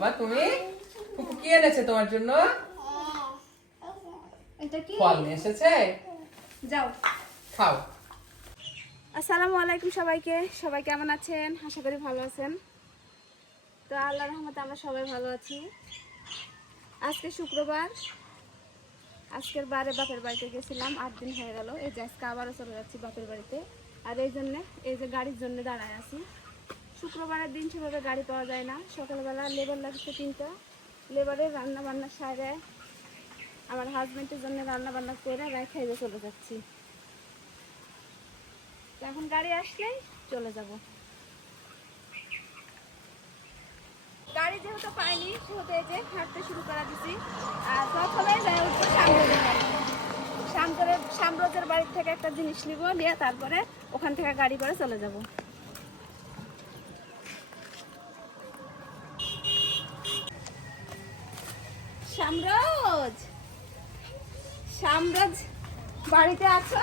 বাবা তুমি? ফুপু কি এনেছে তোমার জন্য? এটা কি? ফল নিয়ে এসেছে। যাও খাও। আসসালামু আলাইকুম সবাইকে। সবাই কেমন আছেন? আশা করি ভালো আছেন। তো আল্লাহর রহমতে আমরা সবাই ভালো আছি। আজকে শুক্রবার, আজকের বারে বাপের বাড়িতে গেছিলাম, 8 দিন হয়ে গেল। এই যে আজকে আবারও চলে যাচ্ছি বাপের বাড়িতে। আর এই যে গাড়ির জন্য দাঁড়ায় আছি। শুক্রবারের দিন সেভাবে গাড়ি পাওয়া যায় না। সকালবেলা লেবার লাগছে 3টা, লেবারের রান্না বান্না সারে আমার হাজবেন্ডের জন্য রান্না বান্না করে রেখে চলে যাচ্ছি। তো এখন গাড়ি আসলেই চলে যাব। গাড়ি যেহেতু পাইনি সেহেতু এই যে হাঁটতে শুরু করা দিছি। আর প্রথমে যাই উঠবো শামরোজের বাড়ির থেকে একটা জিনিস নিব, নিয়ে তারপরে ওখান থেকে গাড়ি করে চলে যাব। শামরোজ, শামরোজ বাড়িতে আছো?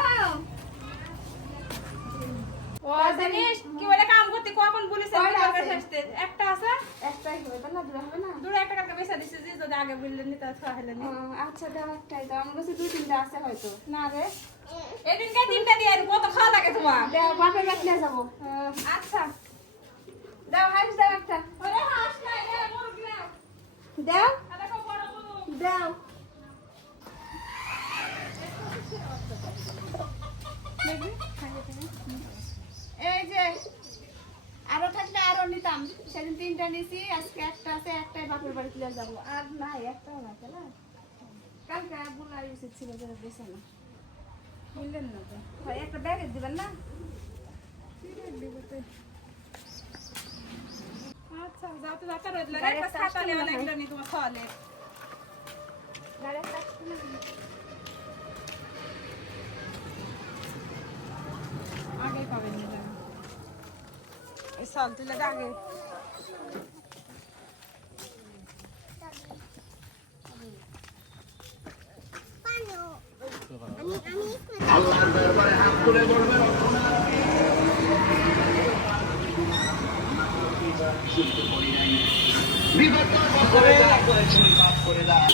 ও জানিস কি বলে কাম করতে কখন বলেছে একটা আছে, একটাই হবে না, দুটো হবে না। দূরে একটা কাকা বেচা দিছে যে যদি আগে বললেন নি তা খাইলেন ও, আচ্ছা দাও একটাই দাও। আমার কাছে 2-3টা আছে হয়তো। না রে এদিনকে 3টা দিয়ে কত খাওয়া লাগে তোমার? দাও, বাপের বাড়ি নিয়ে যাবো। আচ্ছা দাও হাঁস দাও একটা। ওরে হাঁস না এ মুরগি না দাও এটা কো বড় বড় দাও। এই যে আরো থাকলে আরো নিতাম। সেদিন 3টা নিছি, আজকে একটা আছে, একটাই বাপের বাড়ি তুলে যাবো। আর নাই, একটাও না। তাহলে কালকে বলার উচিত ছিল যে বেছে না বললেন না তো। হয় একটা ব্যাগে দিবেন না? আচ্ছা যাও তো যাতা রইল রে একটা ছাতা নিয়ে লাগলো নি তোমার খাওয়ালে গাড়ি একটা আসছে না? আগে পাবেন না এই সাল তুলে আগে আল্লাহর দরবারে হাত তুলে বলবেন বিগত বছরে যা করেছি মাফ করে দাও।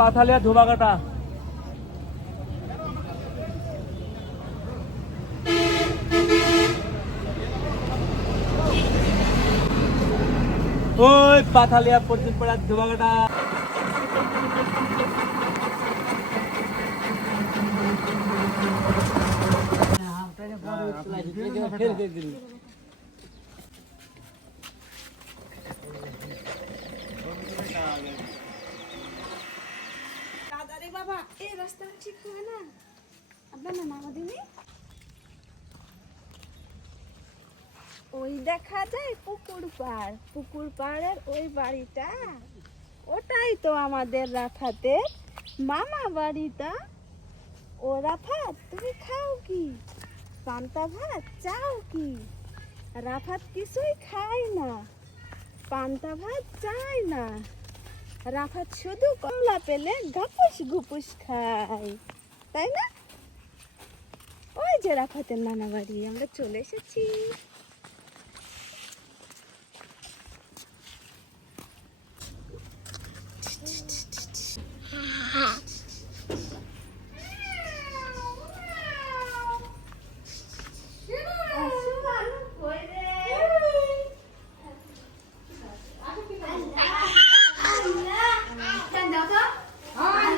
পাথালিয়া ধোবাকাটা ওই পাথালিয়া পর্যন্ত পড়া ধোবাকাটা দাদারে বাবা, এই রাস্তাটা ঠিক হবে না? আপনার না নামা দিনি? ওই দেখা যায় পুকুর পাড়, পুকুর পাড়ের ওই বাড়িটা, ওটাই তো আমাদের রাফাতের মামা বাড়িটা। ও রাফাত, তুমি খাও কি? পান্তা ভাত চাও কি? রাফাত কিছুই খায় না, পান্তা ভাত চায় না। রাফাত শুধু কমলা পেলে গাপুস গুপুস খায়, তাই না? ওই যে রাফাতের নানা বাড়ি, আমরা চলে এসেছি।